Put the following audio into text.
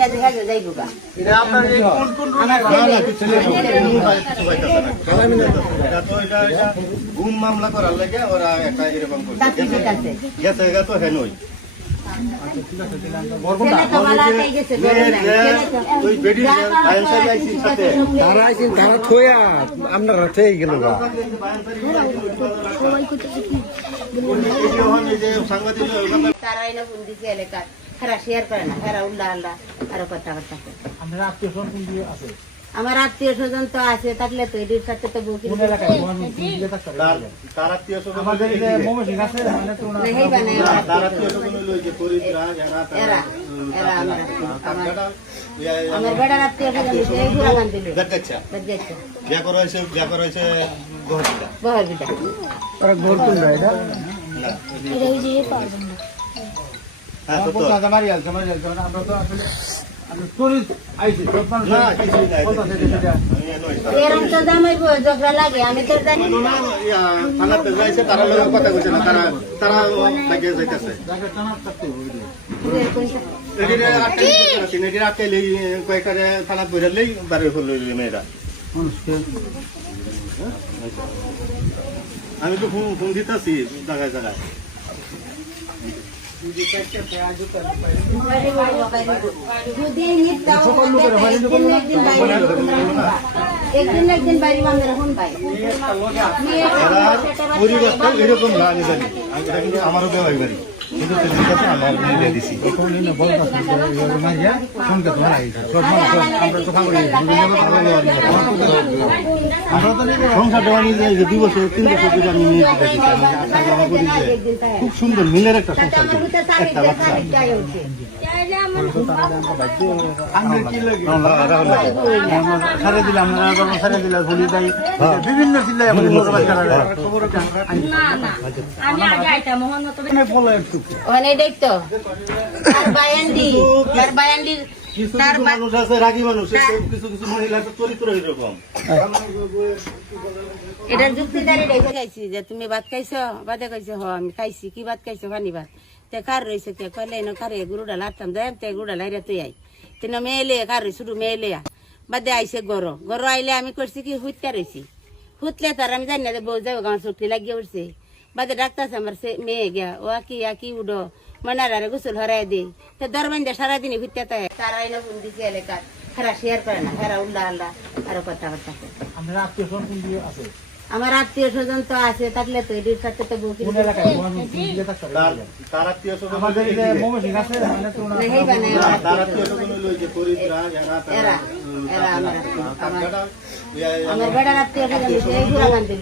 না যে হ্যাঁ যাইবো গা এটা আপনার এই কোন ঘুম মামলা করার লাগে ওরা একটা এরকম করছে গেছে তো হেনই তারা থইয়া আপনারা থেকে গেল তারা এনে ফোন দিছে এলাকার হেরা শেয়ার করে না হেরা উল্লা আল্লাহ আরো কথাবার্তা আমার আত্মীয় স্বজন তো আছে থাকলে তো এদের সাথে তো বউ কিনে আমার বেড়ার আত্মীয় স্বজন ঘুরা গান দিল বহর বিটা এরকম তো জামাই ঝগড়া লাগে আমি তো জানি তারা লোক কথা বলছে না তারা লাগিয়ে যাইতেছে কয়েকটা থানা বইরালেই বাড়ি হলো মেয়েরা আমি তো ফোন দিতেছি জায়গায় জায়গায় একদিন বাইরে বাংলা ফোন পাই এরকম আমি জানি আমারও দেওয়াই বাড়ি কিন্তু আমার মিলিয়ে দিছি সংসার দেওয়া নিয়ে 2 বছর 3 বছর ধরে আমি নিয়ে খুব সুন্দর মিলের একটা সংসার একটা বাচ্চা সারে দিলাম সারে দিলাম ভুলি যাই বিভিন্ন চিল্লায় ওখানে দেখতো তার মানুষ আছে রাগী মানুষ কিছু কিছু মহিলা চরিত্র এরকম এটার যুক্তিদারি রেখে খাইছি যে তুমি ভাত খাইছো বাদে খাইছো হ আমি খাইছি কি ভাত খাইছো পানি ভাত তে কার রয়েছে তে কলে না কারে গুরুডা লাতাম দেয় তে গুরুডা লাইরা তুই আই তিন মেলে কার শুধু মেলে বাদে আইসে গরো আইলে আমি করছি কি হুইতকা রয়েছি হুতলে তার আমি জানি না যে বউ যাবো গাঁ চুক্তি লাগিয়ে উঠছে বাদে ডাক্তার আমার মেয়ে গিয়া ও কি উডো মনারে গোসল হরাই দিই তো দরবাইন্দা সারাদিনই ঘুরতে তারা এনে ফোন দিছে এলাকার হেরা শেয়ার করে না হেরা উল্লা আল্লাহ আরো কথাবার্তা আমার আত্মীয় স্বজন তো আছে থাকলে তো এদের সাথে তো বউ কিনে আমার বেড়ার আত্মীয় স্বজন ঘুরা গান দিল